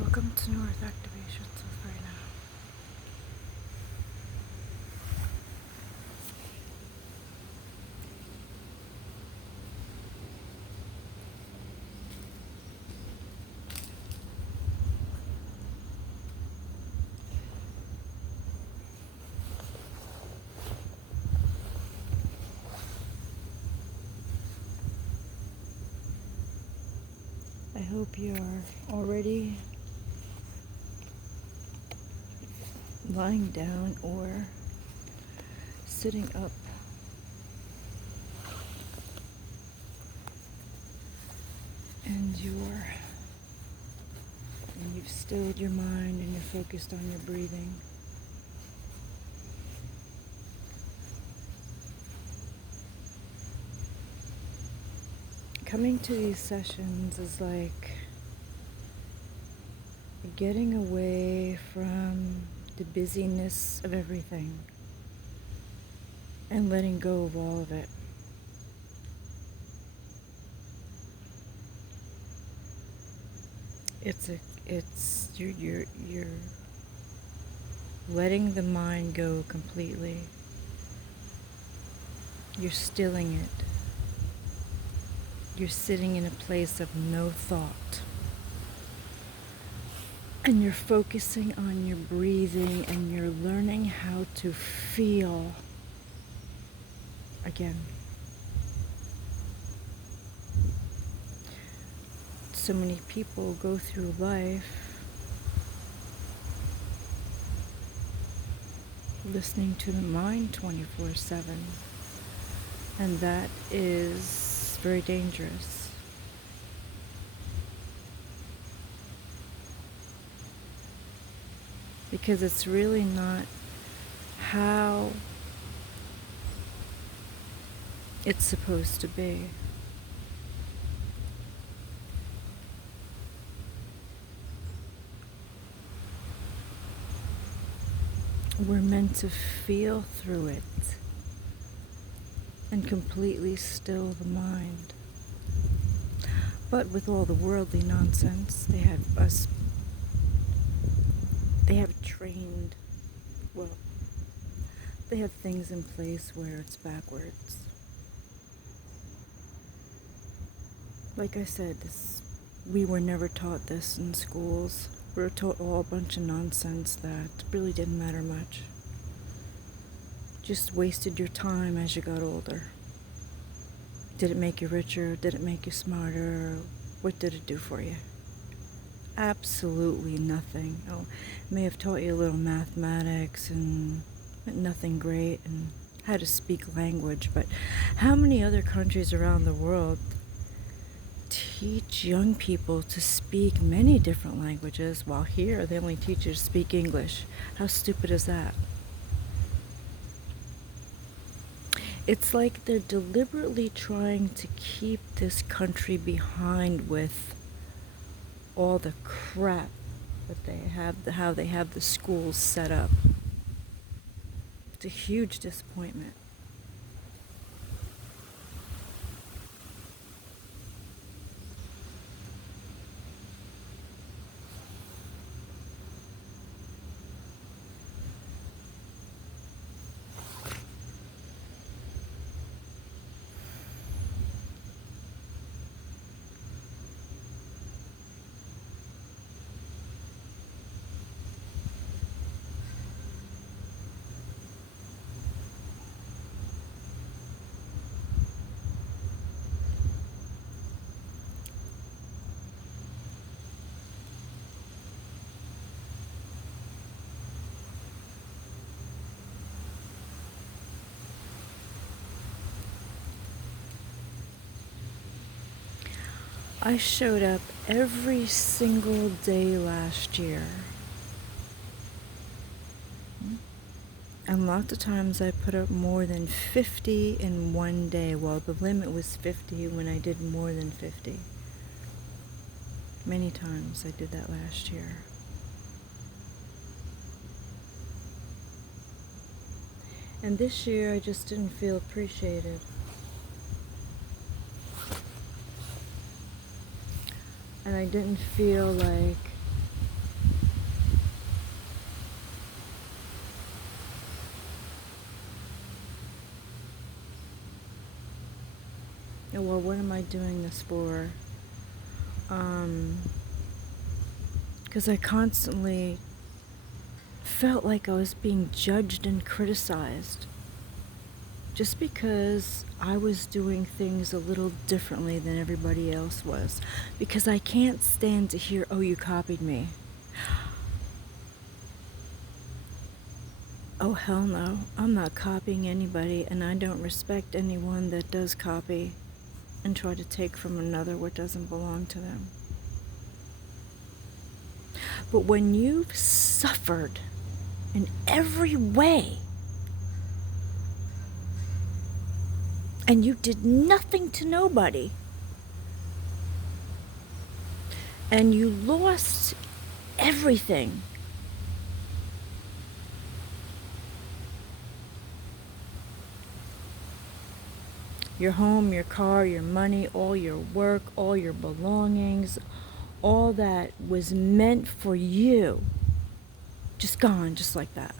Welcome to North Activations with Raina. I hope you are already lying down or sitting up. And you've stilled your mind and you're focused on your breathing. Coming to these sessions is like getting away from the busyness of everything and letting go of all of it. You're letting the mind go completely. You're stilling it. You're sitting in a place of no thought. And you're focusing on your breathing and you're learning how to feel again. So many people go through life listening to the mind 24/7, and that is very dangerous. Because it's really not how it's supposed to be. We're meant to feel through it and completely still the mind. But with all the worldly nonsense, they have trained, they have things in place where it's backwards. Like I said, we were never taught this in schools. We were taught all a bunch of nonsense that really didn't matter much. Just wasted your time as you got older. Did it make you richer? Did it make you smarter? What did it do for you? Absolutely nothing. Oh, it may have taught you a little mathematics and nothing great and how to speak language, but how many other countries around the world teach young people to speak many different languages, while here they only teach you to speak English? How stupid is that? It's like they're deliberately trying to keep this country behind with all the crap that they have, how they have the schools set up. It's a huge disappointment. I showed up every single day last year. And lots of times I put up more than 50 in one day. Well, the limit was 50 when I did more than 50. Many times I did that last year. And this year I just didn't feel appreciated. And I didn't feel like oh, what am I doing this for? Because I constantly felt like I was being judged and criticized just because I was doing things a little differently than everybody else was. Because I can't stand to hear, oh, you copied me. Oh, hell no. I'm not copying anybody, and I don't respect anyone that does copy and try to take from another what doesn't belong to them. But when you've suffered in every way, and you did nothing to nobody, and you lost everything, your home, your car, your money, all your work, all your belongings, all that was meant for you, just gone, just like that.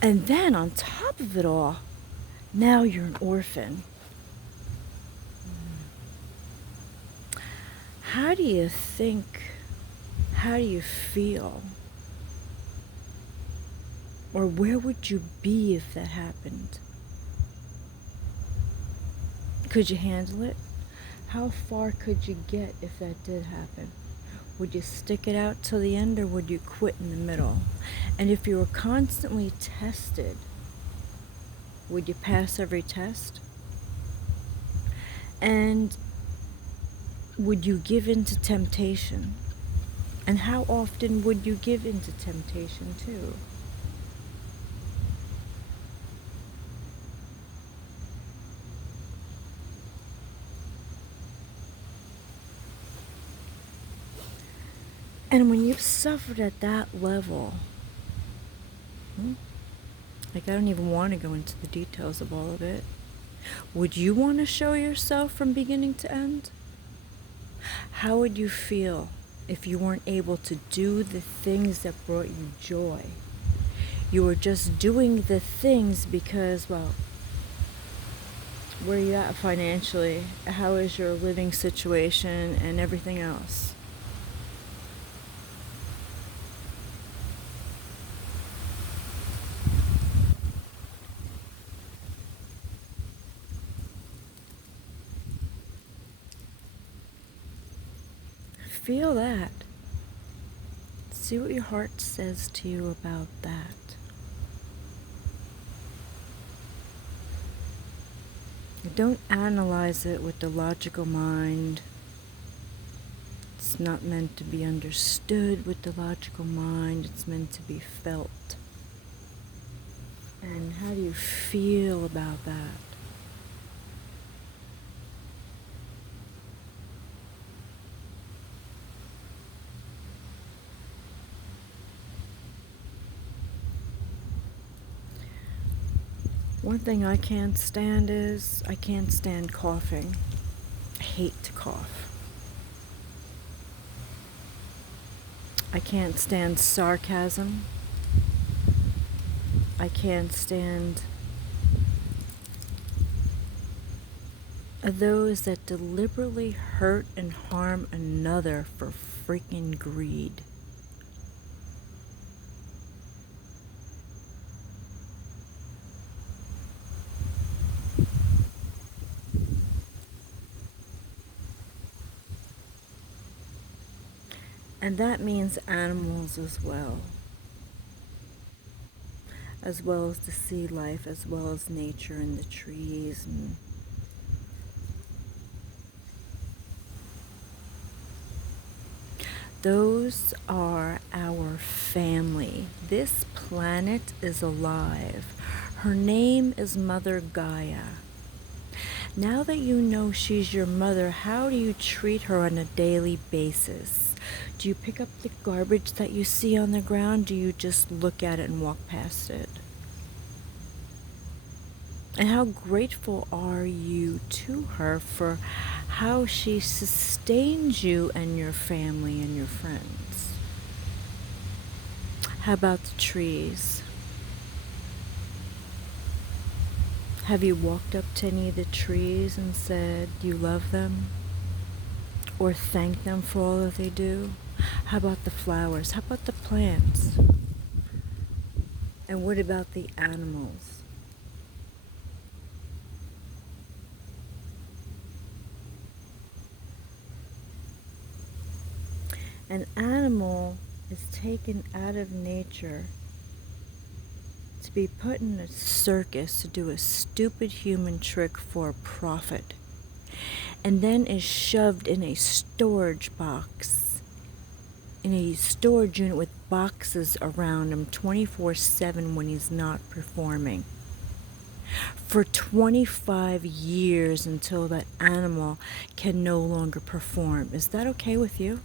And then on top of it all, now you're an orphan. How do you think? How do you feel? Or where would you be if that happened? Could you handle it? How far could you get if that did happen? Would you stick it out till the end, or would you quit in the middle? And if you were constantly tested, would you pass every test? And would you give in to temptation? And how often would you give in to temptation too? And when you've suffered at that level, like I don't even want to go into the details of all of it, would you want to show yourself from beginning to end? How would you feel if you weren't able to do the things that brought you joy? You were just doing the things because, well, where are you at financially? How is your living situation and everything else? Feel that. See what your heart says to you about that. Don't analyze it with the logical mind. It's not meant to be understood with the logical mind. It's meant to be felt. And how do you feel about that? One thing I can't stand is I can't stand coughing. I hate to cough. I can't stand sarcasm. I can't stand those that deliberately hurt and harm another for freaking greed. And that means animals as well as the sea life, as well as nature and the trees. And those are our family. This planet is alive. Her name is Mother Gaia. Now that you know she's your mother, how do you treat her on a daily basis? Do you pick up the garbage that you see on the ground? Do you just look at it and walk past it? And how grateful are you to her for how she sustains you and your family and your friends? How about the trees? Have you walked up to any of the trees and said you love them? Or thank them for all that they do? How about the flowers? How about the plants? And what about the animals? An animal is taken out of nature to be put in a circus to do a stupid human trick for a profit, and then is shoved in a storage box, in a storage unit with boxes around him 24/7 when he's not performing. For 25 years until that animal can no longer perform. Is that okay with you?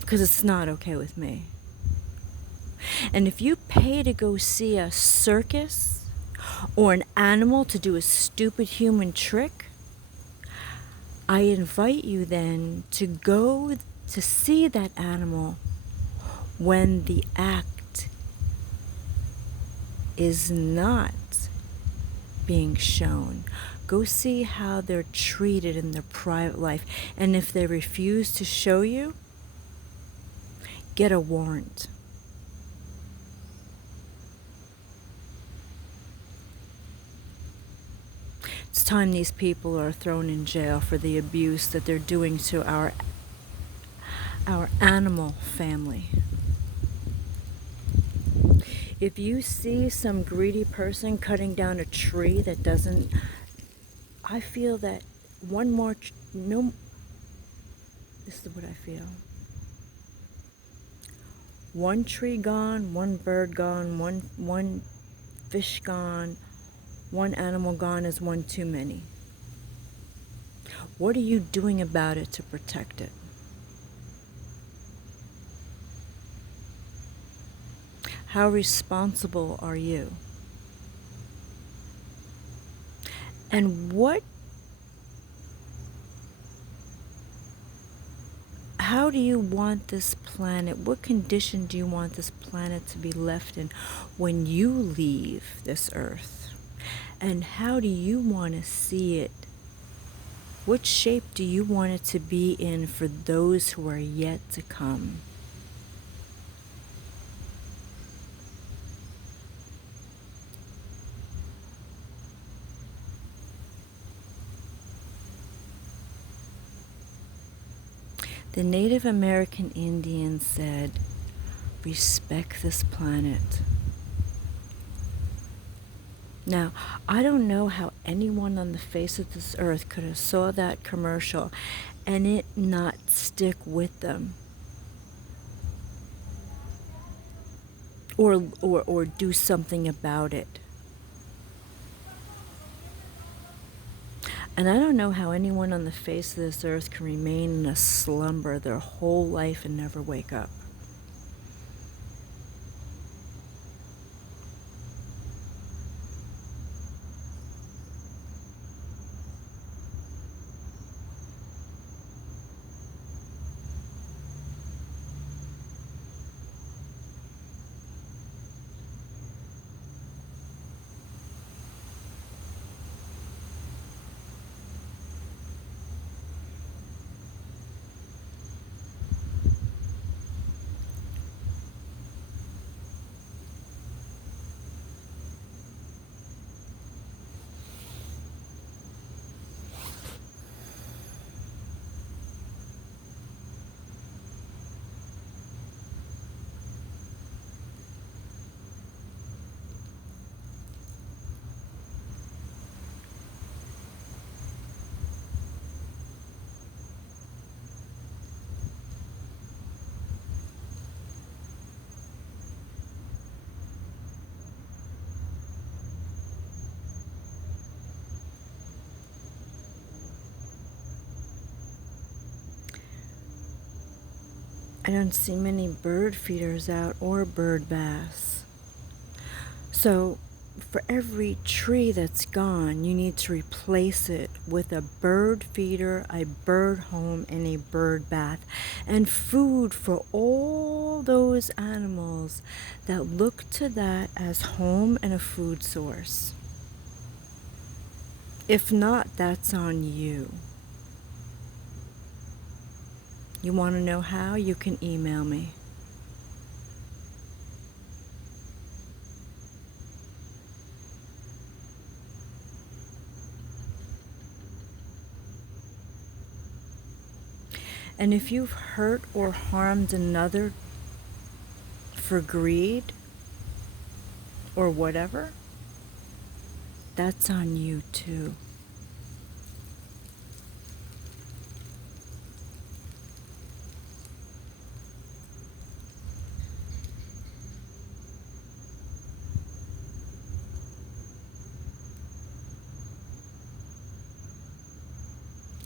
Because it's not okay with me. And if you pay to go see a circus or an animal to do a stupid human trick, I invite you then to go to see that animal when the act is not being shown. Go see how they're treated in their private life. And if they refuse to show you, get a warrant. It's time these people are thrown in jail for the abuse that they're doing to our animal family. If you see some greedy person cutting down a tree that doesn't, I feel that one more, no, this is what I feel. One tree gone, one bird gone, one fish gone, one animal gone is one too many. What are you doing about it to protect it? How responsible are you? And how do you want this planet, what condition do you want this planet to be left in when you leave this earth? And how do you want to see it? What shape do you want it to be in for those who are yet to come? The Native American Indians said, respect this planet. Now, I don't know how anyone on the face of this earth could have saw that commercial and it not stick with them. Or do something about it. And I don't know how anyone on the face of this earth can remain in a slumber their whole life and never wake up. I don't see many bird feeders out or bird baths. So for every tree that's gone, you need to replace it with a bird feeder, a bird home, and a bird bath, and food for all those animals that look to that as home and a food source. If not, that's on you. You want to know how? You can email me. And if you've hurt or harmed another for greed or whatever, that's on you too.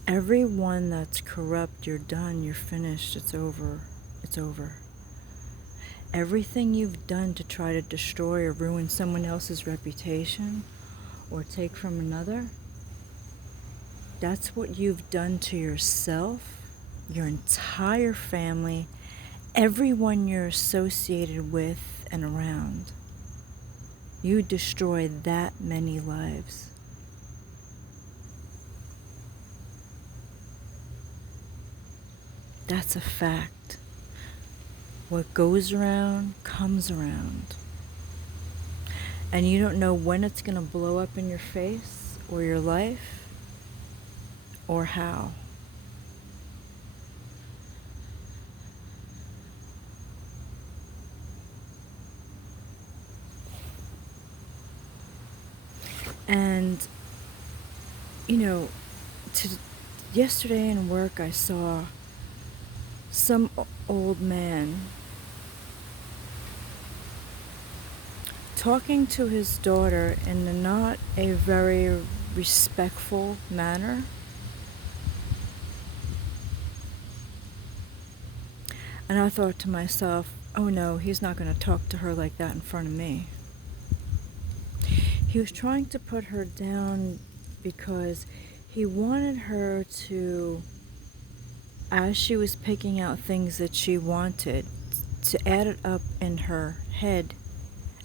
Everyone that's corrupt, you're done, you're finished, it's over, it's over. Everything you've done to try to destroy or ruin someone else's reputation or take from another, that's what you've done to yourself, your entire family, everyone you're associated with and around. You destroyed that many lives. That's a fact. What goes around comes around. And you don't know when it's going to blow up in your face or your life or how. And, yesterday in work I saw some old man talking to his daughter in not a very respectful manner. And I thought to myself, oh no, he's not going to talk to her like that in front of me. He was trying to put her down because he wanted her to, as she was picking out things that she wanted, to add it up in her head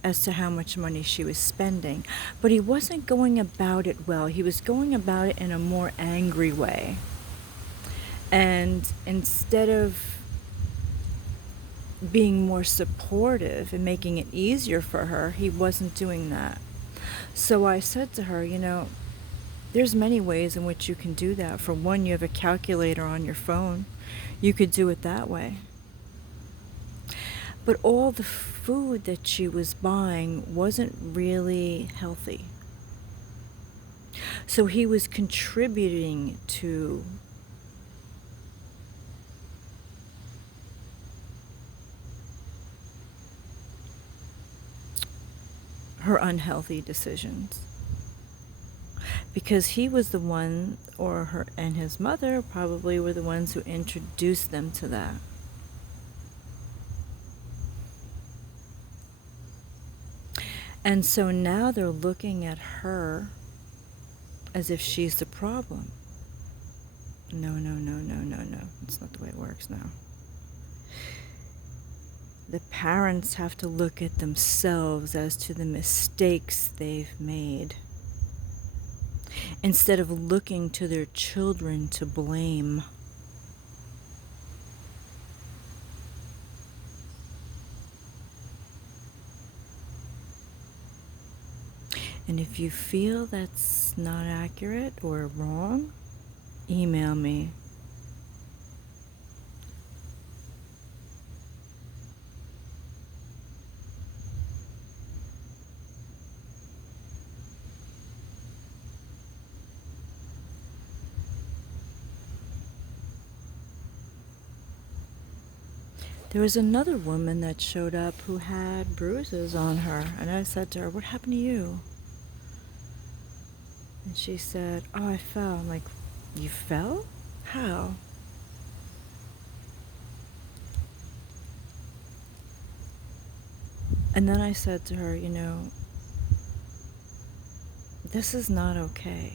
as to how much money she was spending. But he wasn't going about it well. He was going about it in a more angry way. And instead of being more supportive and making it easier for her, he wasn't doing that. So I said to her, there's many ways in which you can do that. For one, you have a calculator on your phone. You could do it that way. But all the food that she was buying wasn't really healthy. So he was contributing to her unhealthy decisions. Because he was the one, or her and his mother probably were the ones who introduced them to that. And so now they're looking at her as if she's the problem. No. That's not the way it works now. The parents have to look at themselves as to the mistakes they've made, instead of looking to their children to blame. And if you feel that's not accurate or wrong, email me. There was another woman that showed up who had bruises on her, and I said to her, "What happened to you?" And she said, "Oh, I fell." I'm like, "You fell? How?" And then I said to her, This is not okay.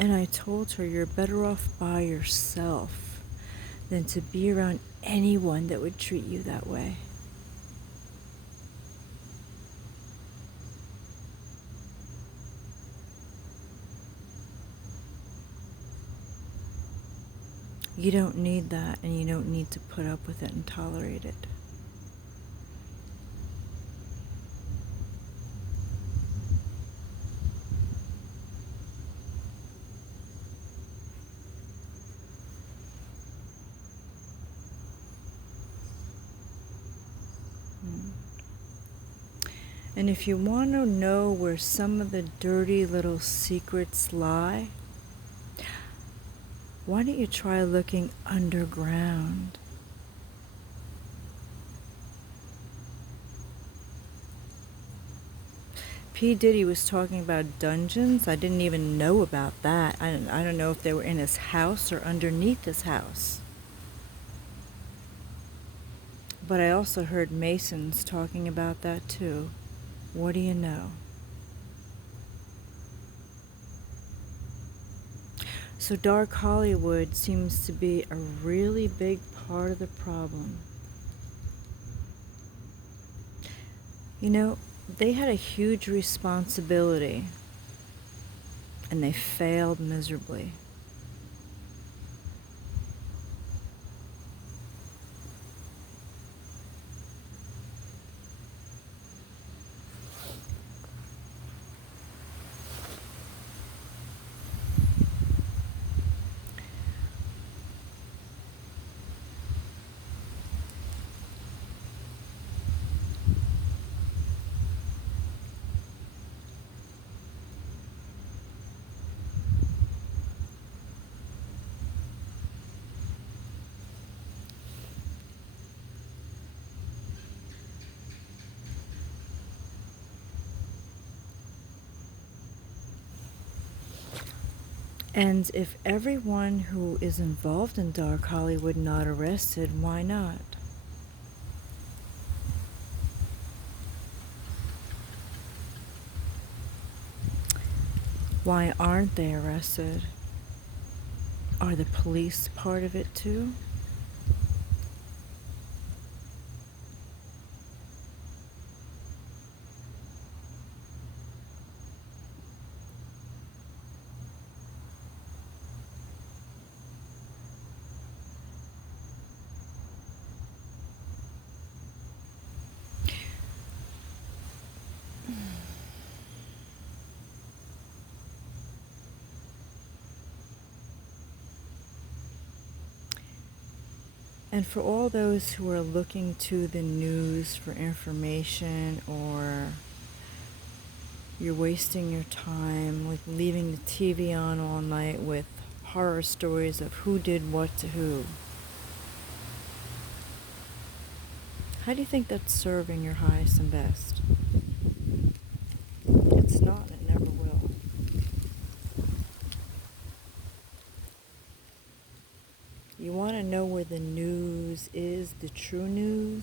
And I told her, you're better off by yourself than to be around anyone that would treat you that way. You don't need that, and you don't need to put up with it and tolerate it. And if you want to know where some of the dirty little secrets lie, why don't you try looking underground? P. Diddy was talking about dungeons. I didn't even know about that. I don't know if they were in his house or underneath his house. But I also heard Masons talking about that too. What do you know? So dark Hollywood seems to be a really big part of the problem. You know, they had a huge responsibility, and they failed miserably. And if everyone who is involved in dark Hollywood not arrested, why not? Why aren't they arrested? Are the police part of it too? And for all those who are looking to the news for information, or you're wasting your time with leaving the TV on all night with horror stories of who did what to who, how do you think that's serving your highest and best? It's not, and it never will. You want to know where the news is, the true news?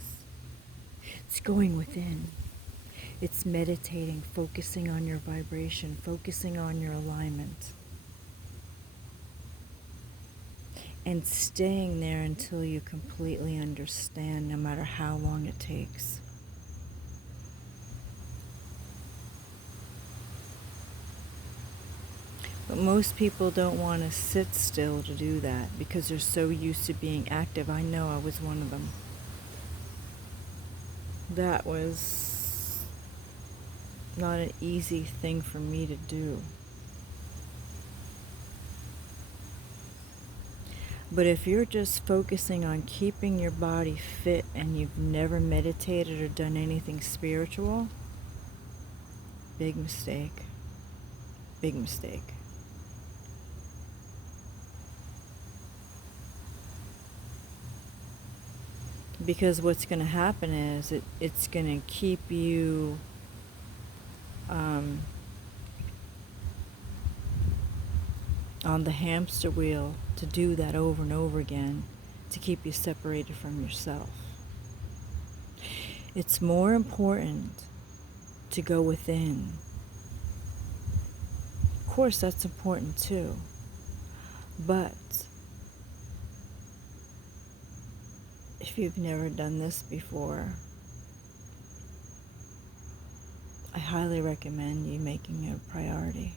It's going within. It's meditating, focusing on your vibration, focusing on your alignment. And staying there until you completely understand, no matter how long it takes. But most people don't want to sit still to do that because they're so used to being active. I know I was one of them. That was not an easy thing for me to do. But if you're just focusing on keeping your body fit and you've never meditated or done anything spiritual, big mistake. Big mistake. Because what's going to happen is it's going to keep you on the hamster wheel to do that over and over again, to keep you separated from yourself. It's more important to go within. Of course, that's important too. But if you've never done this before, I highly recommend you making it a priority.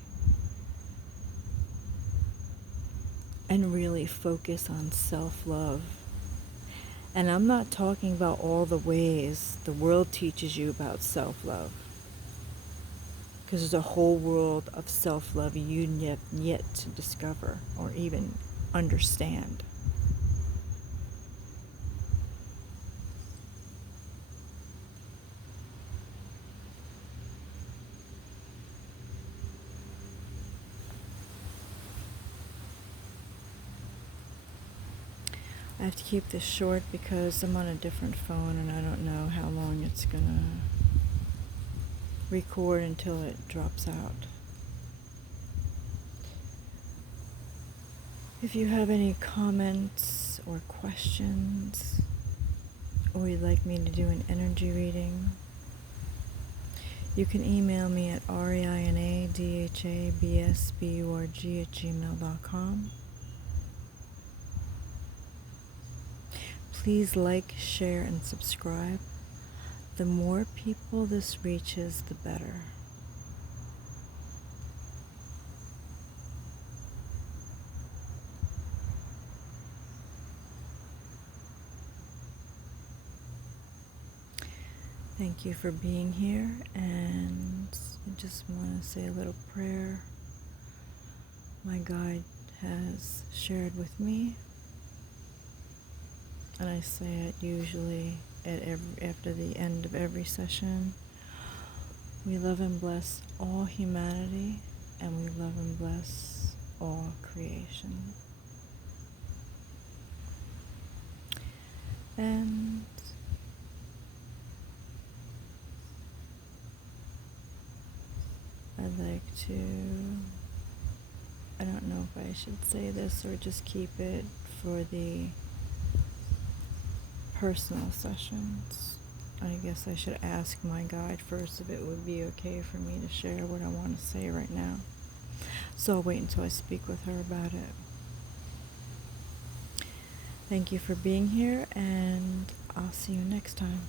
And really focus on self-love. And I'm not talking about all the ways the world teaches you about self-love. Because there's a whole world of self-love you yet to discover or even understand. I have to keep this short because I'm on a different phone and I don't know how long it's gonna record until it drops out. If you have any comments or questions, or you'd like me to do an energy reading, you can email me at reinadhabsburg@gmail.com. Please like, share, and subscribe. The more people this reaches, the better. Thank you for being here, and I just want to say a little prayer my guide has shared with me. And I say it usually after the end of every session. We love and bless all humanity, and we love and bless all creation. And I'd like to, I don't know if I should say this or just keep it for the personal sessions. I guess I should ask my guide first if it would be okay for me to share what I want to say right now. So I'll wait until I speak with her about it. Thank you for being here, and I'll see you next time.